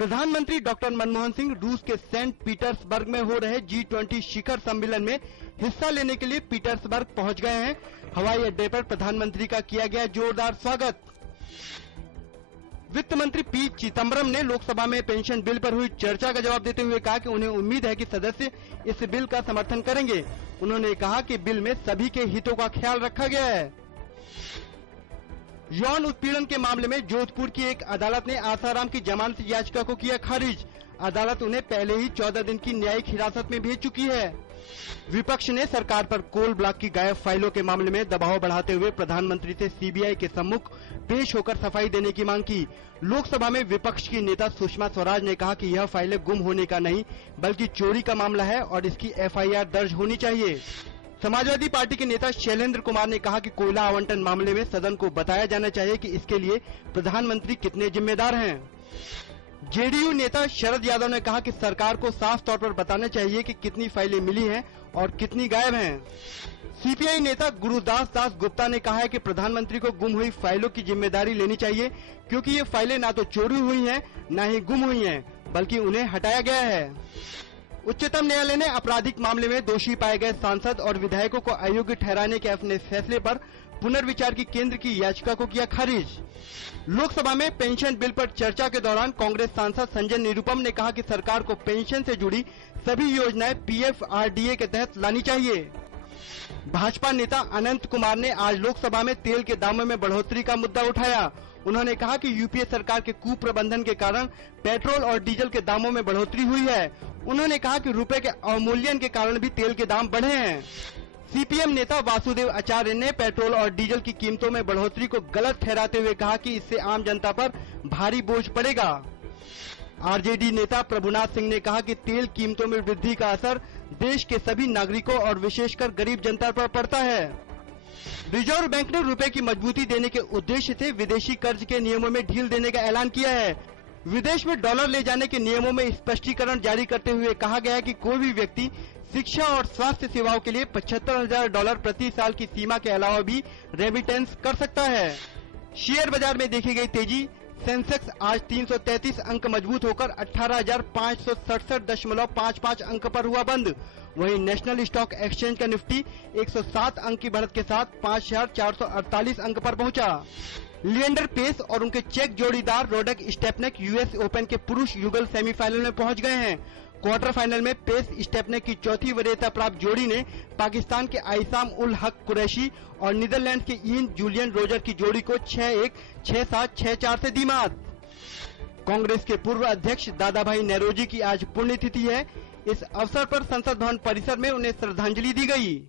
प्रधानमंत्री डॉक्टर मनमोहन सिंह रूस के सेंट पीटर्सबर्ग में हो रहे G20 शिखर सम्मेलन में हिस्सा लेने के लिए पीटर्सबर्ग पहुंच गए हैं। हवाई अड्डे पर प्रधानमंत्री का किया गया जोरदार स्वागत। वित्त मंत्री पी चिदम्बरम ने लोकसभा में पेंशन बिल पर हुई चर्चा का जवाब देते हुए कहा कि उन्हें उम्मीद है कि सदस्य इस बिल का समर्थन करेंगे। उन्होंने कहा कि बिल में सभी के हितों का ख्याल रखा गया है। यौन उत्पीड़न के मामले में जोधपुर की एक अदालत ने आसाराम की जमानत याचिका को किया खारिज। अदालत उन्हें पहले ही 14 दिन की न्यायिक हिरासत में भेज चुकी है। विपक्ष ने सरकार पर कोल ब्लॉक की गायब फाइलों के मामले में दबाव बढ़ाते हुए प्रधानमंत्री से सीबीआई के सम्मुख पेश होकर सफाई देने की मांग की। लोकसभा में विपक्ष की नेता सुषमा स्वराज ने कहा कि यह फाइलें गुम होने का नहीं बल्कि चोरी का मामला है और इसकी एफआईआर दर्ज होनी चाहिए। समाजवादी पार्टी के नेता शैलेंद्र कुमार ने कहा कि कोयला आवंटन मामले में सदन को बताया जाना चाहिए कि इसके लिए प्रधानमंत्री कितने जिम्मेदार हैं। जेडीयू नेता शरद यादव ने कहा कि सरकार को साफ तौर पर बताना चाहिए कि कितनी फाइलें मिली हैं और कितनी गायब हैं। सीपीआई नेता गुरुदास दास गुप्ता ने कहा है कि प्रधानमंत्री को गुम हुई फाइलों की जिम्मेदारी लेनी चाहिए क्योंकि ये फाइलें ना तो चोरी हुई हैं न ही गुम हुई हैं बल्कि उन्हें हटाया गया है। उच्चतम न्यायालय ने आपराधिक मामले में दोषी पाए गए सांसद और विधायकों को अयोग्य ठहराने के अपने फैसले पर पुनर्विचार की केंद्र की याचिका को किया खारिज। लोकसभा में पेंशन बिल पर चर्चा के दौरान कांग्रेस सांसद संजय निरुपम ने कहा कि सरकार को पेंशन से जुड़ी सभी योजनाएं पीएफआरडीए के तहत लानी चाहिए। भाजपा नेता अनंत कुमार ने आज लोकसभा में तेल के दामों में बढ़ोतरी का मुद्दा उठाया। उन्होंने कहा कि यूपीए सरकार के कुप्रबंधन के कारण पेट्रोल और डीजल के दामों में बढ़ोतरी हुई है। उन्होंने कहा कि रुपए के अवमूल्यन के कारण भी तेल के दाम बढ़े हैं। सीपीएम नेता वासुदेव आचार्य ने पेट्रोल और डीजल की कीमतों में बढ़ोतरी को गलत ठहराते हुए कहा कि इससे आम जनता पर भारी बोझ पड़ेगा। आरजेडी नेता प्रभुनाथ सिंह ने कहा कि तेल कीमतों में वृद्धि का असर देश के सभी नागरिकों और विशेषकर गरीब जनता पर पड़ता है। रिजर्व बैंक ने रुपए की मजबूती देने के उद्देश्य से विदेशी कर्ज के नियमों में ढील देने का ऐलान किया है। विदेश में डॉलर ले जाने के नियमों में स्पष्टीकरण जारी करते हुए कहा गया है कि कोई भी व्यक्ति शिक्षा और स्वास्थ्य सेवाओं के लिए $75,000 प्रति साल की सीमा के अलावा भी रेमिटेंस कर सकता है। शेयर बाजार में देखी गई तेजी। सेंसेक्स आज 333 अंक मजबूत होकर 18,567.55 अंक पर हुआ बंद। वहीं नेशनल स्टॉक एक्सचेंज का निफ्टी 107 अंक की बढ़त के साथ 5,448 अंक पर पहुंचा। लिएंडर पेस और उनके चेक जोड़ीदार रोडक स्टेपनेक यूएस ओपन के पुरुष युगल सेमीफाइनल में पहुंच गए हैं। क्वार्टर फाइनल में पेस स्टेपनेक की चौथी वरीयता प्राप्त जोड़ी ने पाकिस्तान के आइसाम उल हक कुरैशी और नीदरलैंड के इयन जूलियन रोजर की जोड़ी को 6-1, 6-7, 6-4 से दी मात। कांग्रेस के पूर्व अध्यक्ष दादाभाई नौरोजी की आज पुण्यतिथि है। इस अवसर पर संसद भवन परिसर में उन्हें श्रद्धांजलि दी गई।